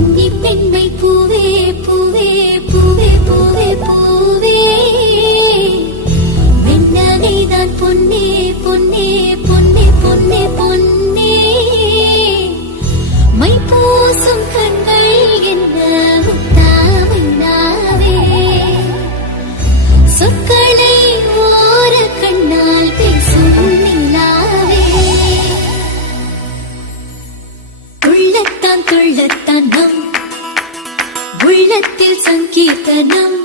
பெண்மை பூவே பூவே பூவே பூவே பூவே வெண்ணனைதான் பொன்னே பொன்னே பொன்னே பொன்னே பொன்னே மை பூசும் கண்கள் என்ன முத்தாமைனாவே சொற்களை ஓர கண்ணால் பேசும் நிலாவே உள்ளத்தான் துள்ளத்தான் நம் உள்ளத்தில் சங்கீர்த்தனம்